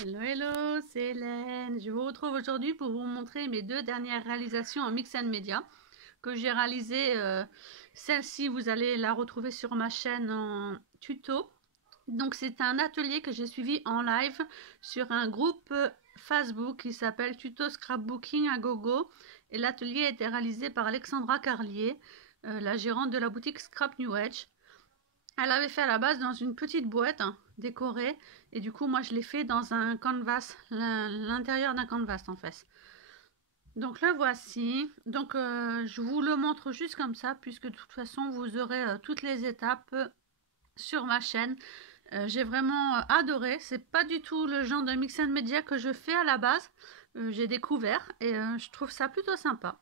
Hello, hello, c'est Hélène. Je vous retrouve aujourd'hui pour vous montrer mes deux dernières réalisations en mix and media que j'ai réalisées. Celle-ci, vous allez la retrouver sur ma chaîne en tuto. Donc, c'est un atelier que j'ai suivi en live sur un groupe Facebook qui s'appelle Tuto Scrapbooking à Gogo. Et l'atelier a été réalisé par Alexandra Carlier, la gérante de la boutique Scrap New Edge. Elle avait fait à la base dans une petite boîte décorée et du coup moi je l'ai fait dans un canvas, l'intérieur d'un canvas en fait. Donc là voici, donc je vous le montre juste comme ça puisque de toute façon vous aurez toutes les étapes sur ma chaîne. J'ai vraiment adoré, c'est pas du tout le genre de mix and media que je fais à la base, j'ai découvert et je trouve ça plutôt sympa.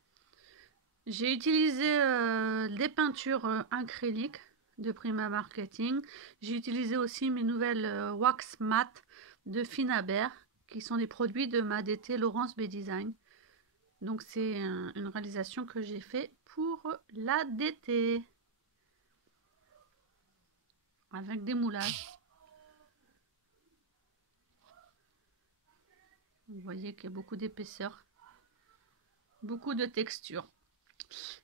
J'ai utilisé des peintures acryliques de Prima Marketing. J'ai utilisé aussi mes nouvelles wax mat de Finaber, qui sont des produits de ma DT Laurence B Design. Donc c'est une réalisation que j'ai fait pour la DT, avec des moulages. Vous voyez qu'il y a beaucoup d'épaisseur, beaucoup de texture.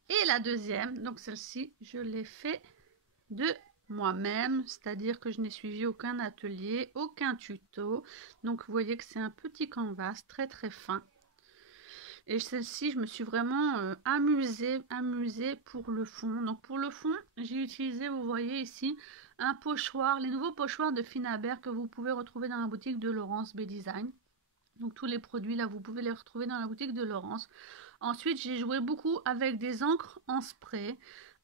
Et la deuxième, donc celle-ci, je l'ai fait de moi-même, c'est-à-dire que je n'ai suivi aucun atelier, aucun tuto. Donc vous voyez que c'est un petit canvas très très fin. Et celle-ci, je me suis vraiment amusée pour le fond. Donc pour le fond, j'ai utilisé, vous voyez ici, un pochoir, les nouveaux pochoirs de Finaber que vous pouvez retrouver dans la boutique de Laurence B Design. Donc tous les produits là, vous pouvez les retrouver dans la boutique de Laurence. Ensuite, j'ai joué beaucoup avec des encres en spray,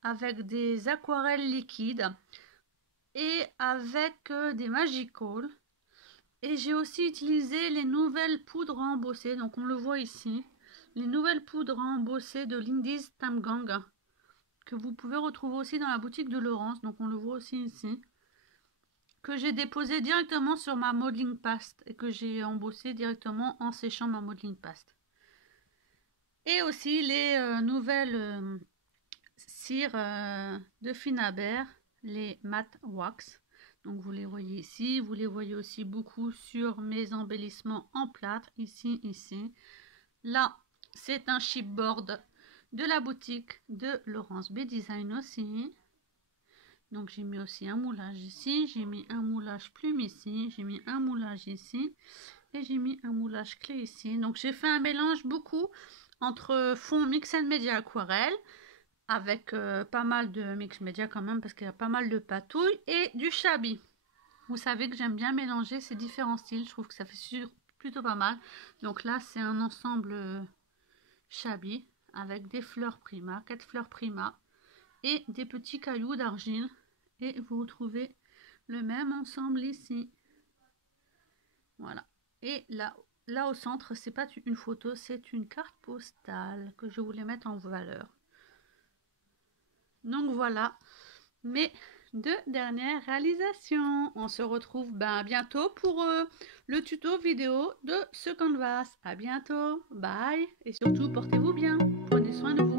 avec des aquarelles liquides et avec des Magical. Et j'ai aussi utilisé les nouvelles poudres à embosser, donc on le voit ici, les nouvelles poudres à embosser de Lindy's Tamgang, que vous pouvez retrouver aussi dans la boutique de Laurence, donc on le voit aussi ici, que j'ai déposé directement sur ma modeling paste et que j'ai embossé directement en séchant ma modeling paste. Et aussi les nouvelles cires de Finaber, les matte wax. Donc vous les voyez ici, vous les voyez aussi beaucoup sur mes embellissements en plâtre, ici, ici. Là, c'est un chipboard de la boutique de Laurence B Design aussi. Donc j'ai mis aussi un moulage ici, j'ai mis un moulage plume ici, j'ai mis un moulage ici et j'ai mis un moulage clé ici. Donc j'ai fait un mélange beaucoup entre fond mix and media aquarelle avec pas mal de mix media quand même parce qu'il y a pas mal de patouilles et du shabby. Vous savez que j'aime bien mélanger ces différents styles, je trouve que ça fait plutôt pas mal. Donc là c'est un ensemble shabby avec des fleurs Prima, 4 fleurs Prima et des petits cailloux d'argile et vous retrouvez le même ensemble ici. Voilà. Et là au centre, c'est pas une photo, c'est une carte postale que je voulais mettre en valeur. Donc voilà mes deux dernières réalisations. On se retrouve bientôt pour le tuto vidéo de ce canvas. À bientôt, bye et surtout portez-vous bien, prenez soin de vous.